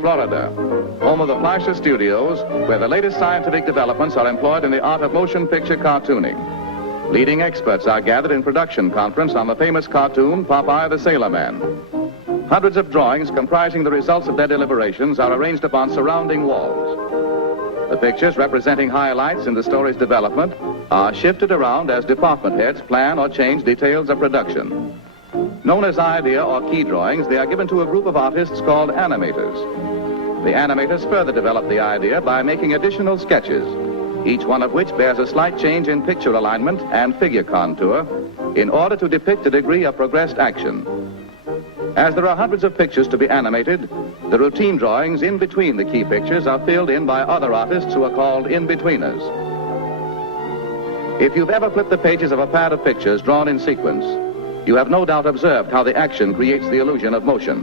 Florida, home of the Fleischer Studios, where the latest scientific developments are employed in the art of motion picture cartooning. Leading experts are gathered in production conference on the famous cartoon, Popeye the Sailor Man. Hundreds of drawings comprising the results of their deliberations are arranged upon surrounding walls. The pictures representing highlights in the story's development are shifted around as department heads plan or change details of production. Known as idea or key drawings, they are given to a group of artists called animators. The animators further develop the idea by making additional sketches, each one of which bears a slight change in picture alignment and figure contour in order to depict a degree of progressed action. As there are hundreds of pictures to be animated, the routine drawings in between the key pictures are filled in by other artists who are called in-betweeners. If you've ever flipped the pages of a pad of pictures drawn in sequence, you have no doubt observed how the action creates the illusion of motion.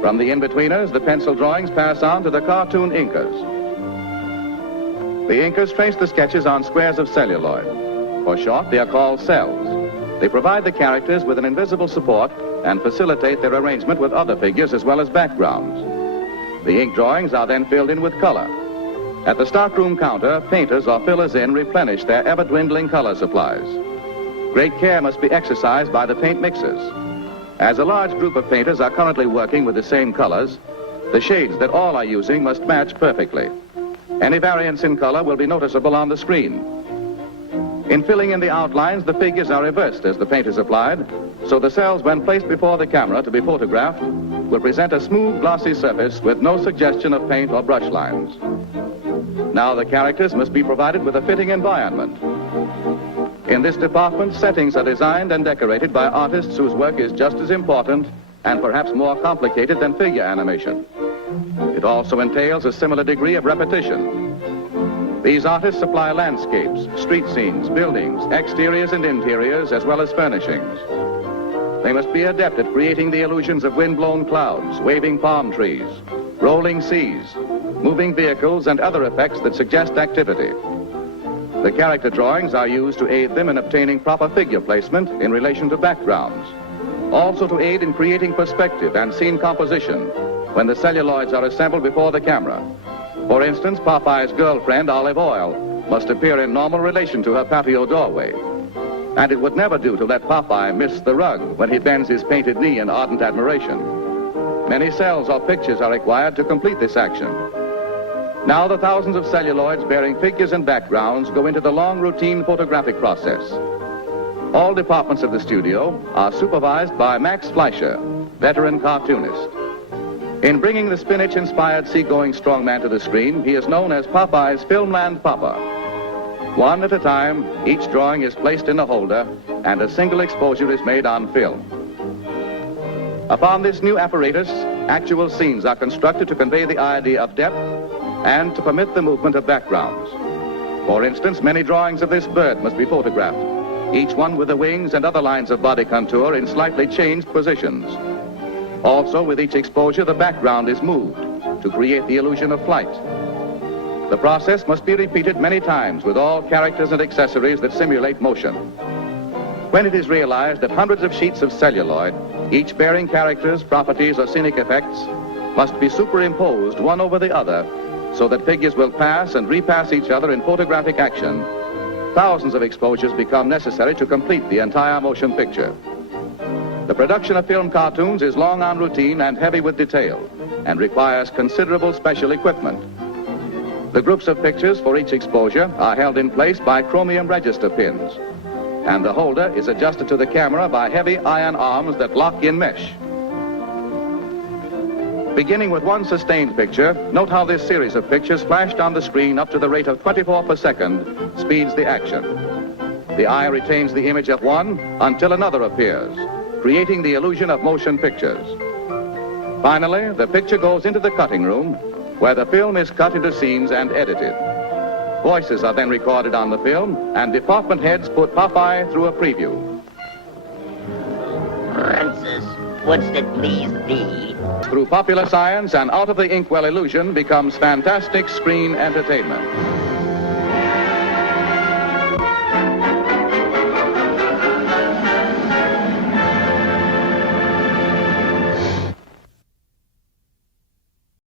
From the in-betweeners, the pencil drawings pass on to the cartoon inkers. The inkers trace the sketches on squares of celluloid. For short, they are called cells. They provide the characters with an invisible support and facilitate their arrangement with other figures as well as backgrounds. The ink drawings are then filled in with color. At the stockroom counter, painters or fillers in replenish their ever-dwindling color supplies. Great care must be exercised by the paint mixers. As a large group of painters are currently working with the same colors, the shades that all are using must match perfectly. Any variance in color will be noticeable on the screen. In filling in the outlines, the figures are reversed as the paint is applied, so the cells, when placed before the camera to be photographed, will present a smooth, glossy surface with no suggestion of paint or brush lines. Now the characters must be provided with a fitting environment. In this department, settings are designed and decorated by artists whose work is just as important and perhaps more complicated than figure animation. It also entails a similar degree of repetition. These artists supply landscapes, street scenes, buildings, exteriors and interiors, as well as furnishings. They must be adept at creating the illusions of wind-blown clouds, waving palm trees, rolling seas, moving vehicles, and other effects that suggest activity. The character drawings are used to aid them in obtaining proper figure placement in relation to backgrounds, also to aid in creating perspective and scene composition when the celluloids are assembled before the camera. For instance, Popeye's girlfriend, Olive Oil, must appear in normal relation to her patio doorway. And it would never do to let Popeye miss the rug when he bends his painted knee in ardent admiration. Many cells or pictures are required to complete this action. Now the thousands of celluloids bearing figures and backgrounds go into the long routine photographic process. All departments of the studio are supervised by Max Fleischer, veteran cartoonist. In bringing the spinach-inspired seagoing strongman to the screen, he is known as Popeye's Filmland Papa. One at a time, each drawing is placed in a holder, and a single exposure is made on film. Upon this new apparatus, actual scenes are constructed to convey the idea of depth and to permit the movement of backgrounds. For instance, many drawings of this bird must be photographed, each one with the wings and other lines of body contour in slightly changed positions. Also, with each exposure, the background is moved to create the illusion of flight. The process must be repeated many times with all characters and accessories that simulate motion. When it is realized that hundreds of sheets of celluloid, each bearing characters, properties, or scenic effects, must be superimposed one over the other so that figures will pass and repass each other in photographic action, thousands of exposures become necessary to complete the entire motion picture. The production of film cartoons is long on routine and heavy with detail and requires considerable special equipment. The groups of pictures for each exposure are held in place by chromium register pins, and the holder is adjusted to the camera by heavy iron arms that lock in mesh. Beginning with one sustained picture, note how this series of pictures flashed on the screen up to the rate of 24 per second speeds the action. The eye retains the image of one until another appears, creating the illusion of motion pictures. Finally, the picture goes into the cutting room, where the film is cut into scenes and edited. Voices are then recorded on the film, and department heads put Popeye through a preview. Francis, what's that please thee? Through popular science and out of the inkwell illusion becomes fantastic screen entertainment.